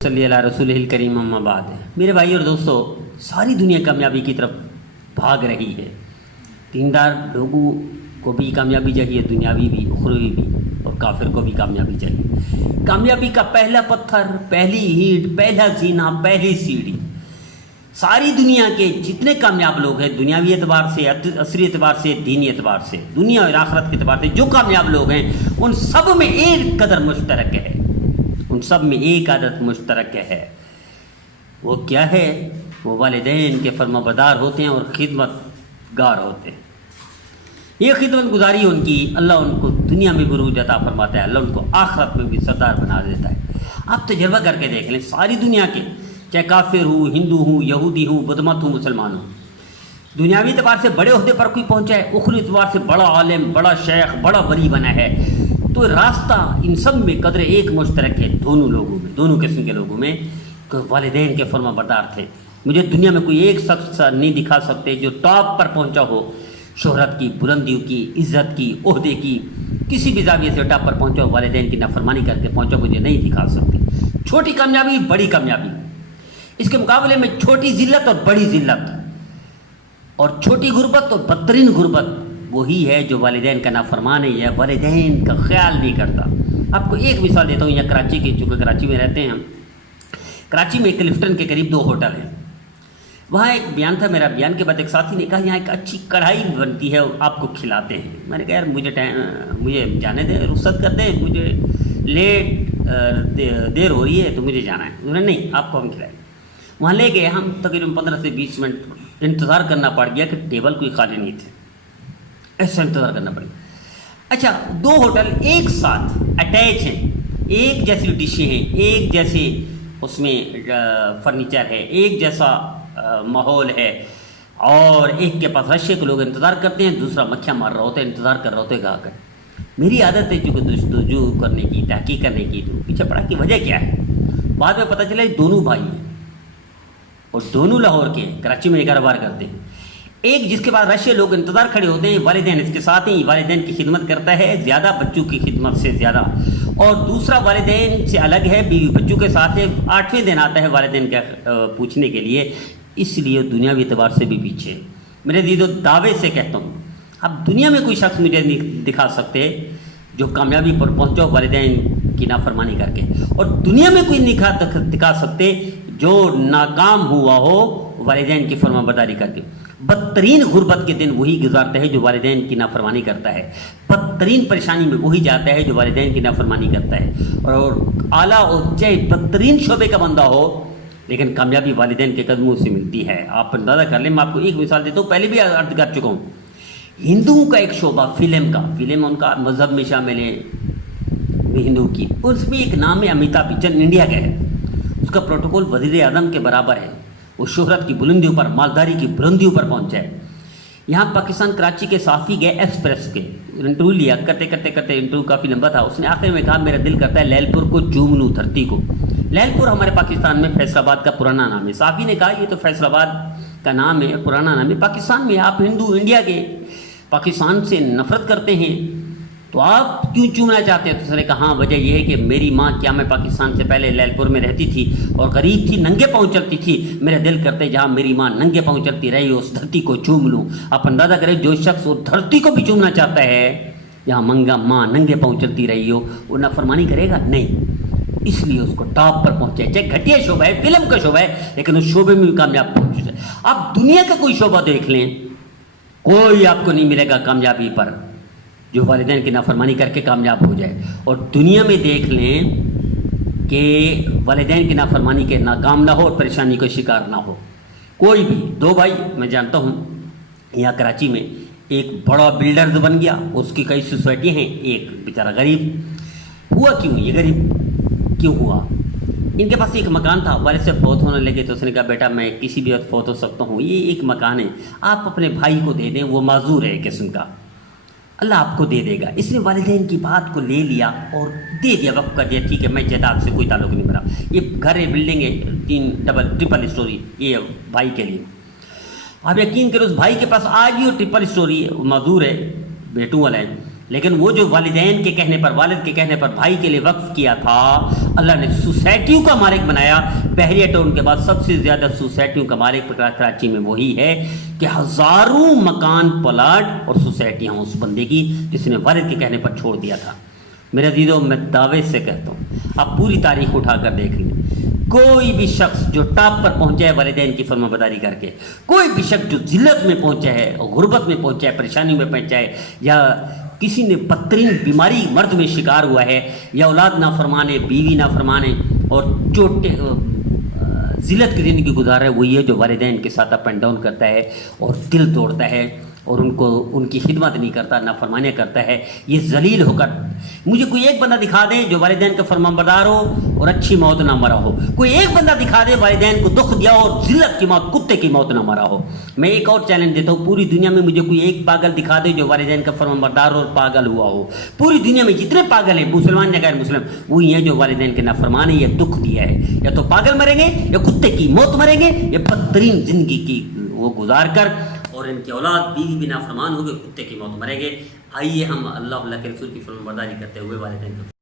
صلی اللہ رسول الکریم اما بعد. میرے بھائی اور دوستو، ساری دنیا کامیابی کی طرف بھاگ رہی ہے. دیندار لوگوں کو بھی کامیابی چاہیے، دنیاوی بھی، اخروی بھی، اور کافر کو بھی کامیابی چاہیے. کامیابی کا پہلا پتھر، پہلی اینٹ، پہلا زینہ، پہلی سیڑھی. ساری دنیا کے جتنے کامیاب لوگ ہیں، دنیاوی اعتبار سے، عصری اعتبار سے، دینی اعتبار سے، دنیا اور آخرت کے اعتبار سے جو کامیاب لوگ ہیں، ان سب میں ایک قدر مشترک ہے. ان سب میں ایک عادت مشترک ہے. وہ کیا ہے؟ وہ والدین کے فرما بردار ہوتے ہیں اور خدمت گار ہوتے ہیں. یہ خدمت گزاری ان کی، اللہ ان کو دنیا میں عروج عطا فرماتا ہے، اللہ ان کو آخرت میں بھی سردار بنا دیتا ہے. آپ تجربہ کر کے دیکھ لیں، ساری دنیا کے، چاہے کافر ہوں، ہندو ہوں، یہودی ہوں، بدھ مت ہوں، مسلمان ہوں، دنیاوی اعتبار سے بڑے عہدے پر کوئی پہنچا ہے، اخروی اعتبار سے بڑا عالم، بڑا شیخ، بڑا ولی بنا ہے، تو راستہ ان سب میں قدر ایک مشترک ہے. دونوں لوگوں میں، دونوں قسم کے لوگوں میں، کہ والدین کے فرما بردار تھے. مجھے دنیا میں کوئی ایک شخص نہیں دکھا سکتے جو ٹاپ پر پہنچا ہو، شہرت کی، بلندیوں کی، عزت کی، عہدے کی، کسی بھی زاویے سے ٹاپ پر پہنچا ہو، والدین کی نافرمانی کر کے پہنچا، مجھے نہیں دکھا سکتے. چھوٹی کامیابی، بڑی کامیابی، اس کے مقابلے میں چھوٹی ذلت اور بڑی ذلت، اور چھوٹی غربت اور بدترین غربت وہی ہے جو والدین کا نافرمان ہے یا والدین کا خیال نہیں کرتا. آپ کو ایک مثال دیتا ہوں، یہاں کراچی کی، چونکہ کراچی میں رہتے ہیں ہم. کراچی میں کلفٹن کے قریب 2 ہوٹل ہیں. وہاں ایک بیان تھا میرا، بیان کے بعد ایک ساتھی نے کہا یہاں ایک اچھی کڑھائی بنتی ہے اور آپ کو کھلاتے ہیں. میں نے کہا یار مجھے جانے دیں، رخصت کر دیں، مجھے دیر ہو رہی ہے تو مجھے جانا ہے. انہوں نے نہیں، آپ کو ہم کھلائیں. وہاں لے گئے ہم، تقریباً 15 سے 20 منٹ انتظار کرنا پڑ گیا کہ ٹیبل کوئی خالی نہیں تھے. ایسا انتظار کرنا پڑ گیا. اچھا، 2 ہوٹل ایک ساتھ اٹیچ ہیں، ایک جیسی ڈشیں ہیں، ایک جیسے اس میں فرنیچر ہے، ایک جیسا ماحول ہے، اور ایک کے پاس رشے کے لوگ انتظار کرتے ہیں، دوسرا مکھیاں مار رہا ہوتا ہے، انتظار کر رہا ہوتا ہے گاہک. میری عادت ہے چونکہ جستجو کرنے کی، تحقیق کرنے کی، تو پیچھے پڑا کہ وجہ کیا ہے. بعد میں پتہ چلا یہ دونوں بھائی ہیں اور دونوں لاہور کے ہیں، کراچی میں کاروبار کرتے ہیں. ایک جس کے بعد رشے لوگ انتظار کھڑے ہوتے ہیں، والدین اس کے ساتھ ہیں، والدین کی خدمت کرتا ہے زیادہ، بچوں کی خدمت سے زیادہ. اور دوسرا والدین سے الگ ہے، بیوی بچوں کے ساتھ ہے، 8ویں دن آتا ہے والدین کا پوچھنے کے لیے، اس لیے دنیاوی اعتبار سے بھی پیچھے. میرے دیدو دعوے سے کہتا ہوں، اب دنیا میں کوئی شخص مجھے نہیں دکھا سکتے جو کامیابی پر پہنچا ہو والدین کی نافرمانی کر کے، اور دنیا میں کوئی نہیں دکھا سکتے جو ناکام ہوا ہو والدین کی فرما برداری کر کے. بدترین غربت کے دن وہی گزارتا ہے جو والدین کی نافرمانی کرتا ہے. بدترین پریشانی میں وہی جاتا ہے جو والدین کی نافرمانی کرتا ہے. اور اعلیٰ اور چاہے بدترین شعبے کا بندہ ہو، لیکن کامیابی والدین کے قدموں سے ملتی ہے. آپ اندازہ کر لیں. میں آپ کو ایک مثال دیتا ہوں، پہلے بھی عرض کر چکا ہوں. ہندوؤں کا ایک شعبہ فلم ان کا مذہب میں شامل ہے ہندو کی، اور اس میں ایک نام ہے امیتابھ بچن، انڈیا کا ہے. اس کا پروٹوکول وزیر اعظم کے برابر ہے. وہ شہرت کی بلندیوں پر، مالداری کی بلندیوں پر پہنچا ہے. یہاں پاکستان کراچی کے صحافی گئے ایکسپریس کے، انٹرویو لیا، کرتے انٹرویو کافی لمبا تھا. اس نے آخر میں کہا میرا دل کرتا ہے لیل پور کو چوم لوں، دھرتی کو. لیل پور ہمارے پاکستان میں فیصل آباد کا پرانا نام ہے. صحافی نے کہا یہ تو فیصل آباد کا نام ہے، پرانا نام ہے. پاکستان میں آپ ہندو، انڈیا کے، پاکستان سے نفرت کرتے ہیں، تو آپ کیوں چومنا چاہتے ہیں؟ تو اس نے کہا ہاں، وجہ یہ ہے کہ میری ماں، کیا میں پاکستان سے پہلے لیل پور میں رہتی تھی اور غریب تھی، ننگے پاؤں چلتی تھی. میرا دل کرتے جہاں میری ماں ننگے پاؤں چلتی رہی اس دھرتی کو چوم لوں. آپ اندازہ کریں، جو شخص وہ دھرتی کو بھی چومنا چاہتا ہے جہاں ماں ننگے پاؤں چلتی رہی ہو، وہ نافرمانی کرے گا؟ نہیں. اس لیے اس کو ٹاپ پر پہنچے، چاہے گھٹیا شعبہ ہے، فلم کا شعبہ ہے، لیکن اس شعبے میں بھی کامیاب پہنچ جائے. آپ دنیا کا کوئی شعبہ دیکھ لیں، کوئی آپ کو نہیں ملے گا کامیابی پر جو والدین کی نافرمانی کر کے کامیاب ہو جائے. اور دنیا میں دیکھ لیں کہ والدین کی نافرمانی کے ناکام نہ ہو اور پریشانی کا شکار نہ ہو کوئی بھی. 2 بھائی میں جانتا ہوں یہاں کراچی میں، ایک بڑا بلڈر بن گیا، اس کی کئی سوسائٹی ہیں، ایک بیچارہ غریب ہوا. کیوں یہ غریب کیوں ہوا؟ ان کے پاس ایک مکان تھا، والد سے فوت ہونے لگے تو اس نے کہا بیٹا میں کسی بھی وقت فوت ہو سکتا ہوں، یہ ایک مکان ہے، آپ اپنے بھائی کو دے دیں، وہ معذور ہے ایک قسم کا، اللہ آپ کو دے دے گا. اس نے والدین کی بات کو لے لیا اور دے دیا، وقف کر دیا. ٹھیک ہے، میں جائیداد سے کوئی تعلق نہیں میرا. یہ گھر ہے، بلڈنگ ہے، 3 ٹرپل اسٹوری، یہ بھائی کے لیے. آپ یقین کرو اس بھائی کے پاس آج بھی وہ ٹرپل اسٹوری ہے، وہ معذور ہے، بیٹوں والا ہے. لیکن وہ جو والدین کے کہنے پر، والد کے کہنے پر بھائی کے لیے وقف کیا تھا، اللہ نے سوسائٹیوں کا مالک بنایا۔ بحریہ ٹاؤن کے بعد سب سے زیادہ سوسائٹیوں کا مالک کراچی میں وہی ہے کہ ہزاروں مکان، پلاٹ اور سوسائٹیاں اس بندے کی جس نے والد کے کہنے پر چھوڑ دیا تھا۔ میرے عزیزوں، میں دعوے سے کہتا ہوں، آپ پوری تاریخ اٹھا کر دیکھ لیں، کوئی بھی شخص جو ٹاپ پر پہنچا ہے والدین کی فرما برداری کر کے، کوئی بھی شخص جو ذلت میں پہنچا ہے اور غربت میں پہنچا ہے، پریشانی میں پہنچا ہے، یا کسی نے بدترین بیماری مرض میں شکار ہوا ہے، یا اولاد نافرمانے، بیوی نافرمانے اور چوٹے ذلت کی زندگی گزار رہا ہے، وہی ہے جو والدین کے ساتھ اپ اینڈ ڈاؤن کرتا ہے اور دل توڑتا ہے اور ان کی خدمت نہیں کرتا، نافرمانیاں کرتا ہے، یہ ذلیل ہو کر۔ مجھے کوئی ایک بندہ دکھا دے جو والدین کا فرمانبردار ہو اور اچھی موت نہ مرا ہو، کوئی ایک بندہ دکھا دے والدین کو دکھ دیا اور ذلت کی موت، کتے کی موت نہ مرا ہو۔ میں ایک اور چیلنج دیتا ہوں، پوری دنیا میں مجھے کوئی ایک پاگل دکھا دے جو والدین کا فرمانبردار اور پاگل ہوا ہو۔ پوری دنیا میں جتنے پاگل ہیں، مسلمان یا غیر مسلم، وہی ہیں جو والدین کے نافرمان ہیں یا دکھ دیا ہے، یا تو پاگل مریں گے یا کتے کی موت مریں گے یا بدترین زندگی کی وہ گزار کر، اور ان کی اولاد بیوی بھی نافرمان ہو گئے، کتے کی موت مریں گے۔ آئیے ہم اللہ کے رسول کی فرمانبرداری کرتے ہوئے والدین کو